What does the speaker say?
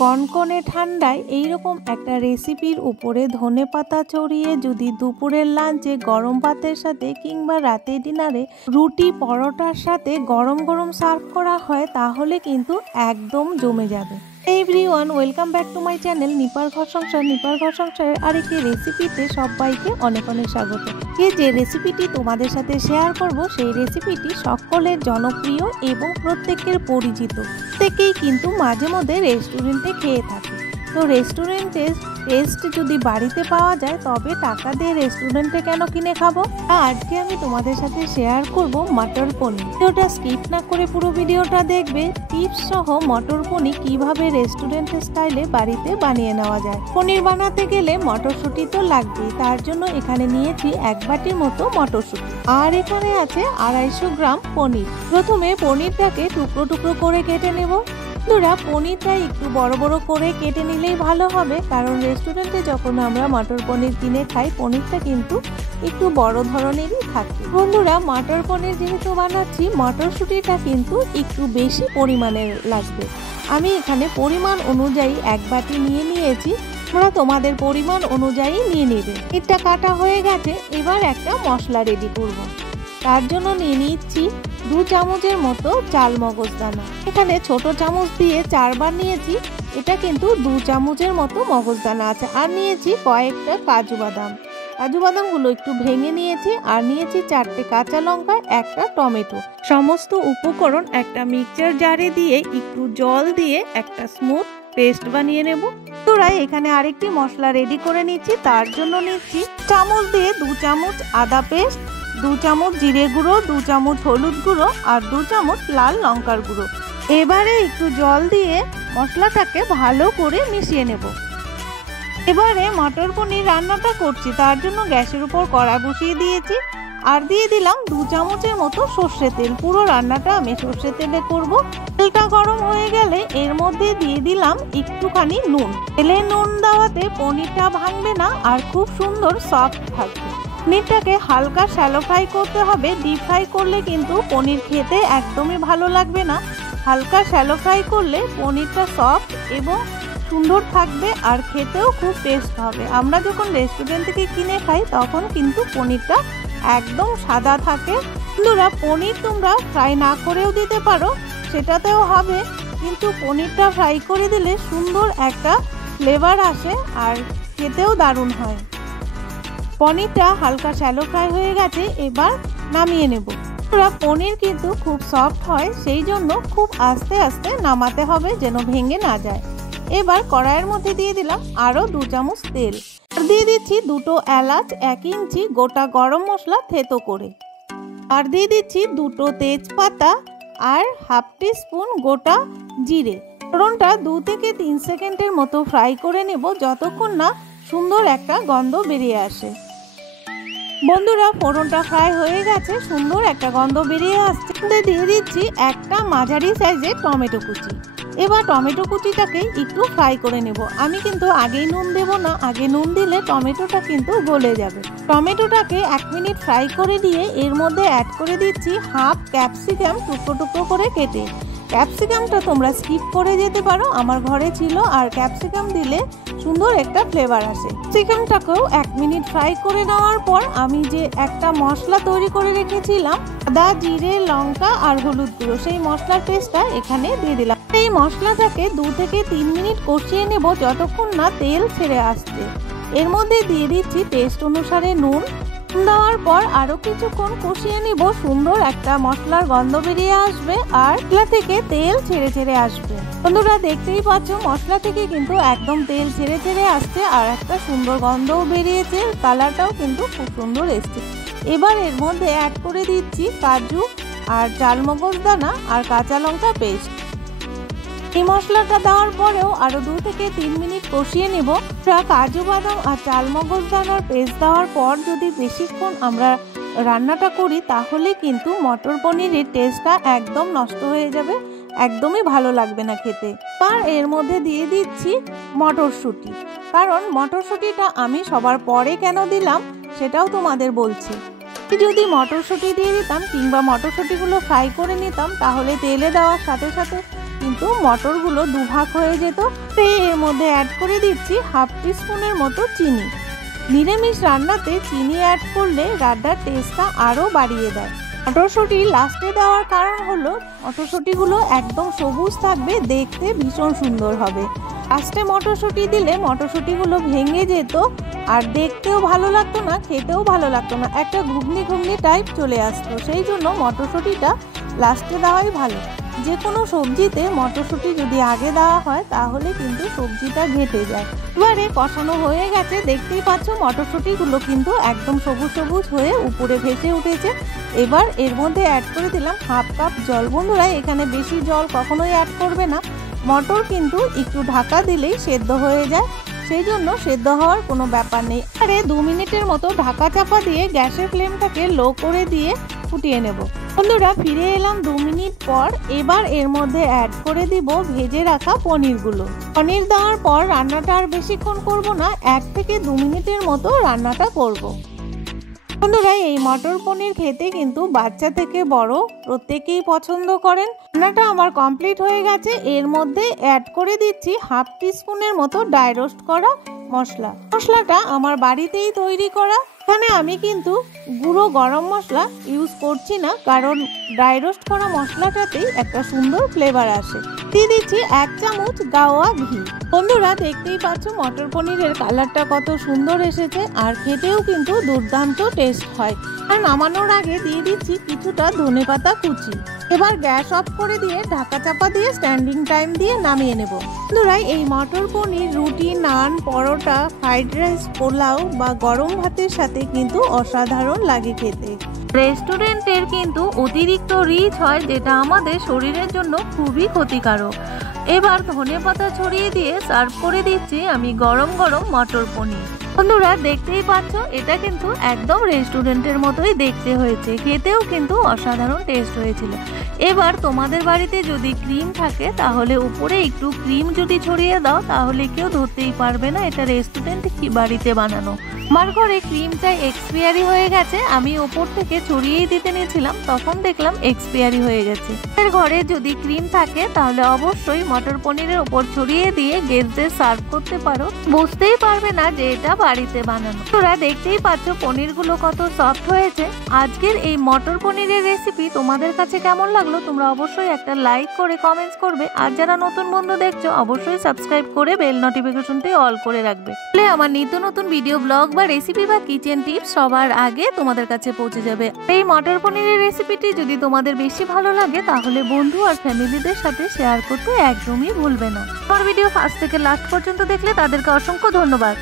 কনকনে ঠান্ডায় এইরকম একটা রেসিপির উপরে ধনেপাতা ছড়িয়ে যদি দুপুরের লাঞ্চে গরম ভাতের সাথে কিংবা রাতের ডিনারে রুটি পরোটার সাথে গরম গরম সার্ভ করা হয় তাহলে কিন্তু একদম জমে যাবে। Everyone, welcome back to my channel নিপার ঘর সংসার। নিপার ঘর সংসারের আরেকটি রেসিপিতে সবাইকে অনেক অনেক স্বাগত। যে রেসিপিটি তোমাদের সাথে শেয়ার করব সেই রেসিপিটি সকলের জনপ্রিয় এবং প্রত্যেকের পরিচিত। প্রত্যেকেই কিন্তু মাঝে মধ্যে রেস্টুরেন্টে খেয়ে থাকে। তো রেস্টুরেন্টের টেস্ট যদি বাড়িতে পাওয়া যায় তবে টাকা দিয়ে রেস্টুরেন্টে কেন কিনে খাবো। আজকে আমি তোমাদের সাথে শেয়ার করব মটর পনির। ভিডিওটা স্কিপ না করে পুরো ভিডিওটা দেখবে। টিপস সহ মটর পনির কিভাবে রেস্টুরেন্ট স্টাইলে বাড়িতে বানিয়ে নেওয়া যায়। পনির বানাতে গেলে মটরশুঁটি তো লাগবেই, তার জন্য এখানে নিয়েছি 1 বাটির মতো মটরশুঁটি, আর এখানে আছে 250 গ্রাম পনির। প্রথমে পনিরটাকে টুকরো টুকরো করে কেটে নেব। বন্ধুরা, পনিরটা একটু বড় বড় করে কেটে নিলেই ভালো হবে, কারণ রেস্টুরেন্টে যখন আমরা মটর পনির কিনে খাই পনিরটা কিন্তু একটু বড় ধরনেরই থাকে। বন্ধুরা, মটর পনির যেহেতু বানাচ্ছি মটরশুঁটিটা কিন্তু একটু বেশি পরিমাণের লাগবে। আমি এখানে পরিমাণ অনুযায়ী 1 বাটি নিয়ে নিয়েছি, তোমরা তোমাদের পরিমাণ অনুযায়ী নিয়ে নেবে। এটা কাটা হয়ে গেছে, এবার একটা মশলা রেডি করব। তার জন্য নিয়ে নিচ্ছি 2 চামচের মতো চাল মগজ দানা। এখানে ছোট চামচ দিয়ে 4 বার নিয়েছি, এটা কিন্তু 2 চামচের মতো মগজ দানা আছে। আর নিয়েছি কয়েকটা কাজু বাদাম। কাজু বাদামগুলো একটু ভেঙে নিয়েছি। আর নিয়েছি 4টে কাঁচা লঙ্কা, একটা টমেটো। সমস্ত উপকরণ একটা মিক্সচার জারে দিয়ে একটু জল দিয়ে একটা স্মুথ পেস্ট বানিয়ে নেব। তোরা এখানে আরেকটি মশলা রেডি করে নিচ্ছি। তার জন্য নিচ্ছি চামচ দিয়ে 2 চামচ আদা পেস্ট, 2 চামচ জিরে গুঁড়ো, 2 চামচ হলুদ গুঁড়ো আর 2 চামচ লাল লঙ্কার গুঁড়ো। এবারে একটু জল দিয়ে মশলাটাকে ভালো করে মিশিয়ে নেব। এবারে মটর পনির রান্নাটা করছি, তার জন্য গ্যাসের উপর কড়া বসিয়ে দিয়েছি। আর দিয়ে দিলাম 2 চামচের মতো সর্ষে তেল। পুরো রান্নাটা আমি সর্ষে তেলে করব। তেলটা গরম হয়ে গেলে এর মধ্যে দিয়ে দিলাম একটুখানি নুন। তেলে নুন দেওয়াতে পনিরটা ভাঙবে না আর খুব সুন্দর সফট থাকবে। পনিরটাকে হালকা শ্যালো ফ্রাই করতে হবে। ডিপ ফ্রাই করলে কিন্তু পনির খেতে একদমই ভালো লাগবে না। হালকা শ্যালো ফ্রাই করলে পনিরটা সফট এবং সুন্দর থাকবে আর খেতেও খুব টেস্ট হবে। আমরা যখন রেস্টুরেন্ট থেকে কিনে খাই তখন কিন্তু পনিরটা একদম সাদা থাকে। বন্ধুরা, পনির তোমরা ফ্রাই না করেও দিতে পারো, সেটাতেও হবে, কিন্তু পনিরটা ফ্রাই করে দিলে সুন্দর একটা ফ্লেভার আসে আর খেতেও দারুণ হয়। পনিরটা হালকা শ্যালো ফ্রাই হয়ে গেছে, এবার নামিয়ে নেব। পনির কিন্তু খুব সফট হয়, সেই জন্য খুব আস্তে আস্তে নামাতে হবে যেন ভেঙে না যায়। এবার কড়াইয়ের মধ্যে দিয়ে দিলাম আরও 2 চামচ তেল। আর দিয়ে দিচ্ছি 2টো এলাচ, 1 ইঞ্চি গোটা গরম মশলা থেতো করে। আর দিয়ে দিচ্ছি 2টো তেজপাতা আর 1/2 টিস্পুন গোটা জিরে। ফোড়নটা 2 থেকে 3 সেকেন্ডের মতো ফ্রাই করে নেব, যতক্ষণ না সুন্দর একটা গন্ধ বেরিয়ে আসে। বন্ধুরা, ফোড়নটা ফ্রাই হয়ে গেছে, সুন্দর একটা গন্ধ বেরিয়ে আসছে। দিয়ে দিচ্ছি একটা মাঝারি সাইজের টমেটো কুচি। এবার টমেটো কুচিটাকে একটু ফ্রাই করে নেব। আমি কিন্তু আগেই নুন দেব না, আগে নুন দিলে টমেটোটা কিন্তু গলে যাবে। টমেটোটাকে 1 মিনিট ফ্রাই করে দিয়ে এর মধ্যে অ্যাড করে দিচ্ছি 1/2 ক্যাপসিকাম টুকরো টুকরো করে কেটে। ক্যাপসিকামটা তোমরা স্কিপ করে যেতে পারো, আমার ঘরে ছিল, আর ক্যাপসিকাম দিলে সুন্দর একটা ফ্লেভার আসে। ক্যাপসিকামটাকেও 1 মিনিট ফ্রাই করে নেওয়ার পর আমি যে একটা মশলা তৈরি করে রেখেছিলাম আদা, জিরে, লঙ্কা আর হলুদ গুঁড়ো, সেই মশলার পেস্টটা এখানে দিয়ে দিলাম। এই মশলাটাকে 2 থেকে 3 মিনিট কষিয়ে নেব যতক্ষণ না তেল ছেড়ে আসছে। এর মধ্যে দিয়ে দিচ্ছি টেস্ট অনুসারে নুন। দেওয়ার পর আরো কিছুক্ষণ কষিয়ে নিব। সুন্দর একটা মশলার গন্ধ বেরিয়ে আসবে আর মশলা থেকে তেল ছেড়ে ছেড়ে আসবে। বন্ধুরা, দেখতেই পাচ্ছ মশলা থেকে কিন্তু একদম তেল ছেড়ে ছেড়ে আসছে আর একটা সুন্দর গন্ধও বেরিয়েছে, কালারটাও কিন্তু খুব সুন্দর এসছে। এবার এর মধ্যে অ্যাড করে দিচ্ছি কাজু আর চালমগজ দানা আর কাঁচা লঙ্কা পেস্ট। এই মশলাটা দেওয়ার পরেও আরো 2 থেকে 3 মিনিট কষিয়ে নেব। কাজু বাদাম আর চালমগজ দানার পেস্ট দেওয়ার পর যদি বেশিক্ষণ আমরা রান্নাটা করি তাহলে কিন্তু মটর পনিরের টেস্টটা একদম নষ্ট হয়ে যাবে, একদমই ভালো লাগবে না খেতে। আর এর মধ্যে দিয়ে দিচ্ছি মটরশুঁটি, কারণ মটরশুঁটিটা আমি সবার পরে কেন দিলাম সেটাও তোমাদের বলছি। যদি মটরশুঁটি দিয়ে দিতাম কিংবা মটরশুঁটিগুলো ফ্রাই করে নিতাম তাহলে তেলে দেওয়ার সাথে সাথে কিন্তু মটরগুলো দুভাগ হয়ে যেত। এর মধ্যে অ্যাড করে দিচ্ছি হাফ টিস্পুনের মতো চিনি। নিরামিষ রান্নাতে চিনি অ্যাড করলে রান্নার টেস্টটা আরও বাড়িয়ে দেয়। মটরশুঁটি লাস্টে দেওয়ার কারণ হলো মটরশুঁটিগুলো একদম সবুজ থাকবে, দেখতে ভীষণ সুন্দর হবে। লাস্টে মটরশুঁটি দিলে মটরশুঁটিগুলো ভেঙে যেত আর দেখতেও ভালো লাগতো না, খেতেও ভালো লাগতো না, একটা ঘুগনি ঘুগনি টাইপ চলে আসতো। সেই জন্য মটরশুঁটিটা লাস্টে দেওয়াই ভালো। যে কোনো সবজিতে মটরশুঁটি যদি আগে দেওয়া হয় তাহলে কিন্তু সবজিটা ঘেটে যায়। এবারে কষানো হয়ে গেছে, দেখতেই পাচ্ছ মটরশুঁটিগুলো কিন্তু একদম সবুজ সবুজ হয়ে উপরে ভেসে উঠেছে। এবার এর মধ্যে অ্যাড করে দিলাম হাফ কাপ জল। বন্ধুরা, এখানে বেশি জল কখনোই অ্যাড করবে না, মটর কিন্তু একটু ঢাকা দিলেই সেদ্ধ হয়ে যায়, সেই জন্য সেদ্ধ হওয়ার কোনো ব্যাপার নেই। আরে 2 মিনিটের মতো ঢাকা চাপা দিয়ে গ্যাসের ফ্লেমটাকে লো করে দিয়ে ফুটিয়ে নেব। বন্ধুরা, ফিরে এলাম 2 মিনিট পর। এবার এর মধ্যে অ্যাড করে দিব ভেজে রাখা পনিরগুলো। পনির দেওয়ার পর রান্নাটা আর বেশিক্ষণ করব না, 1 থেকে 2 মিনিটের মতো রান্নাটা করব। বন্ধুরা, এই মটর পনির খেতে কিন্তু বাচ্চা থেকে বড় প্রত্যেকেই পছন্দ করেন। রান্নাটা আমার কমপ্লিট হয়ে গেছে। এর মধ্যে অ্যাড করে দিচ্ছি হাফ টিস্পুনের মতো ড্রাই রোস্ট করা মশলা। মশলাটা আমার বাড়িতেই তৈরি করা। এখানে আমি কিন্তু গুঁড়ো গরম মশলা ইউজ করছি না, কারণ ড্রাই রোস্ট করা মশলাটাতেই একটা সুন্দর ফ্লেভার আসে। দিয়ে দিচ্ছি 1 চামচ গাওয়া ঘি। বন্ধুরা, দেখতেই পাচ্ছ মটর পনিরের কালারটা কত সুন্দর এসেছে আর খেতেও কিন্তু দুর্দান্ত টেস্ট হয়। আর নামানোর আগে দিয়ে দিচ্ছি কিছুটা ধনেপাতা কুচি। এবার গ্যাস অফ করে দিয়ে ঢাকা চাপা দিয়ে স্ট্যান্ডিং টাইম দিয়ে নামিয়ে নেব। বন্ধুরা, এই মটর পনির রুটি, নান, পরোটা, ফ্রাইড রাইস, পোলাও বা গরম ভাতের সাথে কিন্তু অসাধারণ লাগে খেতে। রেস্টুরেন্টের কিন্তু অতিরিক্ত রিচ হয়, যেটা আমাদের শরীরের জন্য খুবই ক্ষতিকারক। এবার ধনেপাতা ছড়িয়ে দিয়ে সার্ভ করে দিচ্ছি আমি গরম গরম মটর পনির। বন্ধুরা, দেখতেই পাচ্ছ এটা কিন্তু একদম রেস্টুরেন্টের মতোই দেখতে হয়েছে, খেতেও কিন্তু অসাধারণ টেস্ট হয়েছিল। এবার তোমাদের বাড়িতে যদি ক্রিম থাকে তাহলে উপরে একটু ক্রিম যদি ছড়িয়ে দাও তাহলে কেউ ধরতেই পারবে না এটা রেস্টুরেন্ট কি বাড়িতে বানানো। আমার ঘরে ক্রিমটা এক্সপায়ারি হয়ে গেছে, আমি ওপর থেকে ছড়িয়েই দিতে নিয়েছিলাম, তখন দেখলাম এক্সপায়ারি হয়ে গেছে। ঘরে যদি ক্রিম থাকে তাহলে অবশ্যই মটর পনিরের ওপর ছড়িয়ে দিয়ে গেস্টদের সার্ভ করতে পারো, বুঝতেই পারবে না যে এটা বাড়িতে বানানো। তোরা দেখতেই পাচ্ছ পনিরগুলো কত সফট হয়েছে। আজকের এই মটর পনিরের রেসিপি তোমাদের কাছে কেমন লাগলো তোমরা অবশ্যই একটা লাইক করে কমেন্টস করবে। আর যারা নতুন বন্ধু দেখছো অবশ্যই সাবস্ক্রাইব করে বেল নোটিফিকেশনটি অল করে রাখবে, তাহলে আমার নিত্য নতুন ভিডিও, ব্লগ বা রেসিপি বা কিচেন টিপস সবার আগে তোমাদের কাছে পৌঁছে যাবে। এই মটর পনিরের রেসিপিটি যদি তোমাদের বেশি ভালো লাগে তাহলে বন্ধু আর ফ্যামিলিদের সাথে শেয়ার করতে একদমই ভুলবে না। আমার ভিডিও ফার্স্ট থেকে লাস্ট পর্যন্ত দেখলে তাদেরকে অসংখ্য ধন্যবাদ।